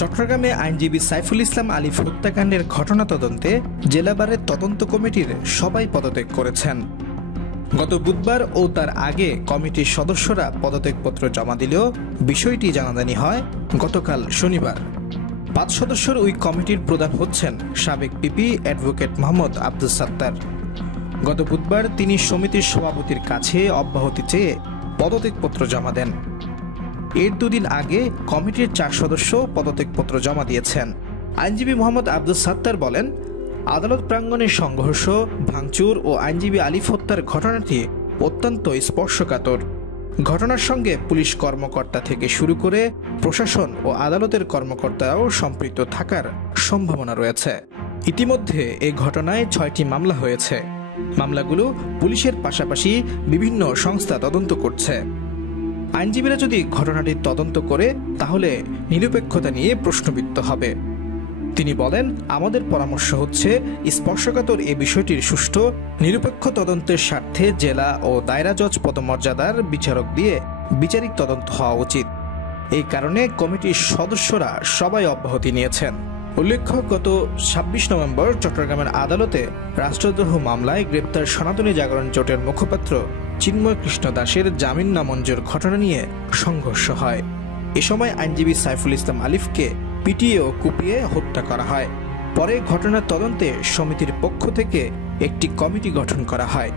চট্টগ্রামে আইনজীবী সাইফুল ইসলাম আলিফ হত্যাকাণ্ডের ঘটনা তদন্তে জেলা বারের তদন্ত কমিটির সবাই পদত্যাগ করেছেন। গত বুধবার ও তার আগে কমিটির সদস্যরা পদত্যাগপত্র জমা দিলেও বিষয়টি জানাজানি হয় গতকাল শনিবার। ৫ সদস্যের ওই কমিটির প্রধান হচ্ছেন সাবেক পিপি অ্যাডভোকেট মোহাম্মদ আব্দুস সাত্তার। গত বুধবার তিনি সমিতির সভাপতির কাছে অব্যাহতি চেয়ে পদত্যাগপত্র জমা দেন। এর দুদিন আগে কমিটির ৪ সদস্য পদত্যাগপত্র জমা দিয়েছেন। আইনজীবী মোহাম্মদ আব্দুস সাত্তার বলেন, আদালত প্রাঙ্গণে সংঘর্ষ, ভাঙচুর ও আইনজীবী আলিফ হত্যার ঘটনাটি অত্যন্ত স্পর্শকাতর। ঘটনার সঙ্গে পুলিশ কর্মকর্তা থেকে শুরু করে প্রশাসন ও আদালতের কর্মকর্তারাও সম্পৃক্ত থাকার সম্ভাবনা রয়েছে। ইতিমধ্যে এই ঘটনায় ৬টি মামলা হয়েছে। মামলাগুলো পুলিশের পাশাপাশি বিভিন্ন সংস্থা তদন্ত করছে। আইনজীবীরা যদি ঘটনাটি তদন্ত করে তাহলে নিরপেক্ষতা নিয়ে প্রশ্নবিদ্ধ হবে। তিনি বলেন, আমাদের পরামর্শ হচ্ছে স্পর্শকাতর এই বিষয়টির সুষ্ঠু নিরপেক্ষ তদন্তের স্বার্থে জেলা ও দায়রা জজ পদমর্যাদার বিচারক দিয়ে বিচারিক তদন্ত হওয়া উচিত। এই কারণে কমিটির সদস্যরা সবাই অব্যাহতি নিয়েছেন। উল্লেখ্য, গত ২৬ নভেম্বর চট্টগ্রামের আদালতে রাষ্ট্রদ্রোহ মামলায় গ্রেপ্তার সনাতনী জাগরণ জোটের মুখপাত্র চিন্ময় কৃষ্ণ দাসের জামিন নামঞ্জুর ঘটনা নিয়ে সংঘর্ষ হয়। এ সময় আইনজীবী সাইফুল ইসলাম আলিফকে পিটিয়ে ও কুপিয়ে হত্যা করা হয়। পরে ঘটনার তদন্তে সমিতির পক্ষ থেকে একটি কমিটি গঠন করা হয়।